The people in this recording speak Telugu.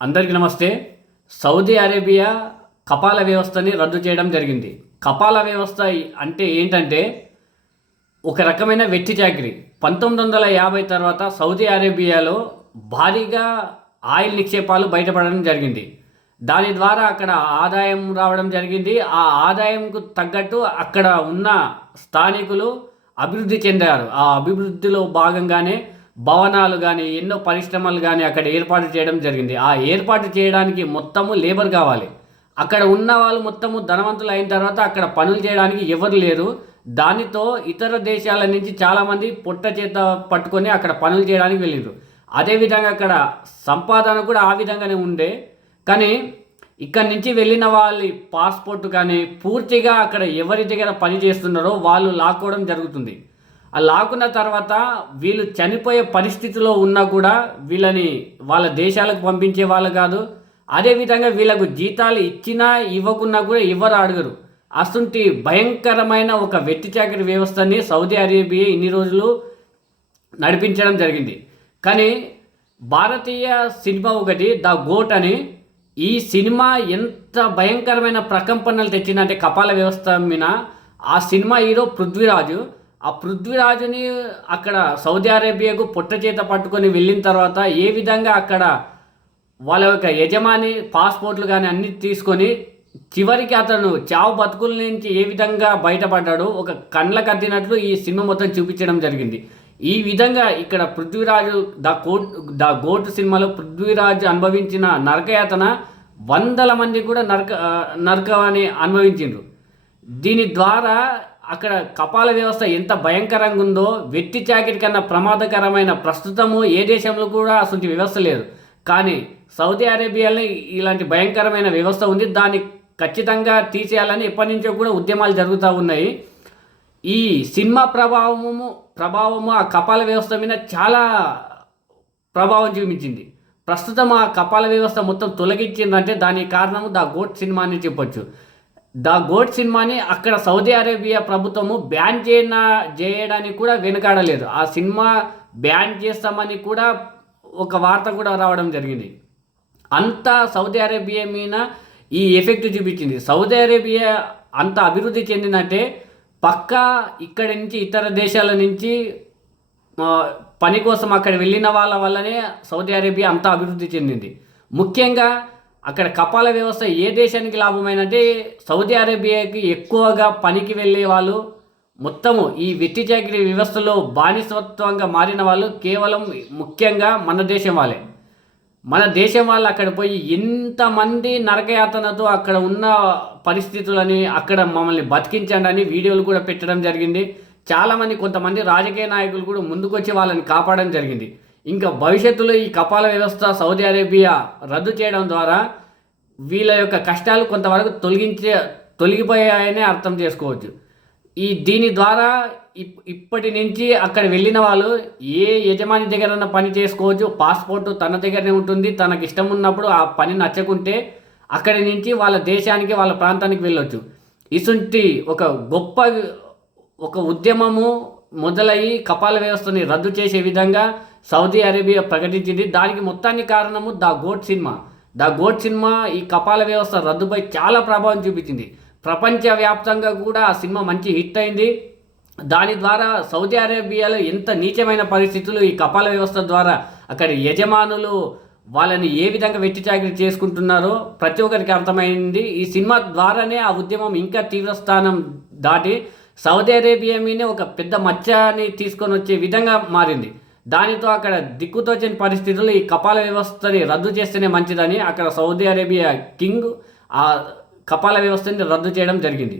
అందరికీ నమస్తే. సౌదీ అరేబియా కపాల వ్యవస్థని రద్దు చేయడం జరిగింది. కపాల వ్యవస్థ అంటే ఏంటంటే ఒక రకమైన వెట్టి చాకరీ. పంతొమ్మిది వందల యాభై తర్వాత సౌదీ అరేబియాలో భారీగా ఆయిల్ నిక్షేపాలు బయటపడడం జరిగింది. దాని ద్వారా అక్కడ ఆదాయం రావడం జరిగింది. ఆ ఆదాయంకు తగ్గట్టు అక్కడ ఉన్న స్థానికులు అభివృద్ధి చెందారు. ఆ అభివృద్ధిలో భాగంగానే భవనాలు కానీ ఎన్నో పరిశ్రమలు కానీ అక్కడ ఏర్పాటు చేయడం జరిగింది. ఆ ఏర్పాటు చేయడానికి మొత్తము లేబర్ కావాలి. అక్కడ ఉన్న వాళ్ళు మొత్తము ధనవంతులు అయిన తర్వాత అక్కడ పనులు చేయడానికి ఎవరు లేరు. దానితో ఇతర దేశాల నుంచి చాలామంది పొట్ట చేత పట్టుకొని అక్కడ పనులు చేయడానికి వెళ్ళారు అదేవిధంగా అక్కడ సంపాదన కూడా ఆ విధంగానే ఉండే. కానీ ఇక్కడి నుంచి వెళ్ళిన వాళ్ళ పాస్పోర్ట్ కానీ పూర్తిగా అక్కడ ఎవరి దగ్గర పని చేస్తున్నారో వాళ్ళు లాక్కోవడం జరుగుతుంది. ఆ లాక్కున్న తర్వాత వీళ్ళు చనిపోయే పరిస్థితిలో ఉన్నా కూడా వీళ్ళని వాళ్ళ దేశాలకు పంపించే వాళ్ళు కాదు. అదేవిధంగా వీళ్ళకు జీతాలు ఇచ్చినా ఇవ్వకున్నా కూడా ఎవరు అడగరు. అసంటి భయంకరమైన ఒక వెట్టి చాకరి వ్యవస్థని సౌదీ అరేబియా ఇన్ని రోజులు నడిపించడం జరిగింది. కానీ భారతీయ సినిమా ఒకటి ద గోట్ అని ఈ సినిమా ఎంత భయంకరమైన ప్రకంపనలు తెచ్చిందంటే కపాల వ్యవస్థ మీద. ఆ సినిమా హీరో పృథ్వీరాజు. ఆ పృథ్వీరాజుని అక్కడ సౌదీ అరేబియాకు పుట్ట చేత పట్టుకొని వెళ్ళిన తర్వాత ఏ విధంగా అక్కడ వాళ్ళ యొక్క యజమాని పాస్పోర్ట్లు కానీ అన్ని తీసుకొని చివరికి అతను చావు బతుకుల నుంచి ఏ విధంగా బయటపడ్డాడో ఒక కండ్లకు అద్దినట్లు ఈ సినిమా మొత్తం చూపించడం జరిగింది. ఈ విధంగా ఇక్కడ Prithviraj the goat the goat సినిమాలో పృథ్వీరాజు అనుభవించిన నరకయాతన వందల మంది కూడా నరక ఆ, అనుభవించిండ్రు. దీని ద్వారా అక్కడ కపాల వ్యవస్థ ఎంత భయంకరంగా ఉందో వెట్టి చాకిరి కన్నా ప్రమాదకరమైన ప్రస్తుతము ఏ దేశంలో కూడా అసలు వ్యవస్థ లేదు. కానీ సౌదీ అరేబియాలో ఇలాంటి భయంకరమైన వ్యవస్థ ఉంది. దాన్ని ఖచ్చితంగా తీసేయాలని ఎప్పటి నుంచో కూడా ఉద్యమాలు జరుగుతూ ఉన్నాయి. ఈ సినిమా ప్రభావము ప్రభావము ఆ కపాల వ్యవస్థ మీద చాలా ప్రభావం చూపించింది. ప్రస్తుతం ఆ కపాల వ్యవస్థ మొత్తం తొలగించిందంటే దానికి కారణము ద గోట్ సినిమా అని చెప్పొచ్చు. ద గోడ్ సినిమాని అక్కడ సౌదీ అరేబియా ప్రభుత్వము బ్యాన్ చేయన చేయడానికి కూడా వెనుకాడలేదు. ఆ సినిమా బ్యాన్ చేస్తామని కూడా ఒక వార్త కూడా రావడం జరిగింది. అంతా సౌదీ అరేబియా మీద ఈ ఎఫెక్ట్ చూపించింది. సౌదీ అరేబియా అంత అభివృద్ధి చెందినట్టే పక్కా ఇక్కడి నుంచి ఇతర దేశాల నుంచి పని కోసం అక్కడ వెళ్ళిన వాళ్ళ వల్లనే సౌదీ అరేబియా అంతా అభివృద్ధి చెందింది. ముఖ్యంగా అక్కడ కపాల వ్యవస్థ ఏ దేశానికి లాభమైనది? సౌదీ అరేబియాకి ఎక్కువగా పనికి వెళ్ళే వాళ్ళు మొత్తము ఈ వెట్టి చాకిరి వ్యవస్థలో బానిసత్వంగా మారిన వాళ్ళు కేవలం ముఖ్యంగా మన దేశం వాళ్ళే. మన దేశం వాళ్ళు అక్కడ పోయి ఎంతమంది నరకయాతనతో అక్కడ ఉన్న పరిస్థితులని అక్కడ మమ్మల్ని బతికించండి అని వీడియోలు కూడా పెట్టడం జరిగింది. చాలామంది కొంతమంది రాజకీయ నాయకులు కూడా ముందుకొచ్చి వాళ్ళని కాపాడడం జరిగింది. ఇంకా భవిష్యత్తులో ఈ కపాల వ్యవస్థ సౌదీ అరేబియా రద్దు చేయడం ద్వారా వీళ్ళ యొక్క కష్టాలు కొంతవరకు తొలగించే తొలగిపోయాయనే అర్థం చేసుకోవచ్చు. ఈ దీని ద్వారా ఇప్ ఇప్పటి నుంచి అక్కడ వెళ్ళిన వాళ్ళు ఏ యజమాని దగ్గర పని చేసుకోవచ్చు పాస్పోర్ట్ తన దగ్గరనే ఉంటుంది తనకి ఇష్టం ఉన్నప్పుడు ఆ పని నచ్చకుంటే అక్కడి నుంచి వాళ్ళ దేశానికి వాళ్ళ ప్రాంతానికి వెళ్ళొచ్చు. ఇసుంటి ఒక గొప్ప ఒక ఉద్యమము మొదలయ్యి కపాల వ్యవస్థని రద్దు చేసే విధంగా సౌదీ అరేబియా ప్రకటించింది. దానికి మొత్తానికి కారణము the goat cinema. The goat cinema ఈ కపాల వ్యవస్థ రద్దుపై చాలా ప్రభావం చూపించింది. ప్రపంచవ్యాప్తంగా కూడా ఆ సినిమా మంచి హిట్ అయింది. దాని ద్వారా సౌదీ అరేబియాలో ఎంత నీచమైన పరిస్థితులు ఈ కపాల వ్యవస్థ ద్వారా అక్కడ యజమానులు వాళ్ళని ఏ విధంగా వెట్టి చాకరీ చేసుకుంటున్నారో ప్రతి ఒక్కరికి అర్థమైంది. ఈ సినిమా ద్వారానే ఆ ఉద్యమం ఇంకా తీవ్రస్థానం దాటి సౌదీ అరేబియా మీదే ఒక పెద్ద మచ్చని తీసుకొని వచ్చే విధంగా మారింది. దానితో అక్కడ దిక్కుతోచని పరిస్థితుల్లో ఈ కపాల వ్యవస్థని రద్దు చేస్తేనే మంచిదని అక్కడ సౌదీ అరేబియా కింగ్ ఆ కపాల వ్యవస్థని రద్దు చేయడం జరిగింది.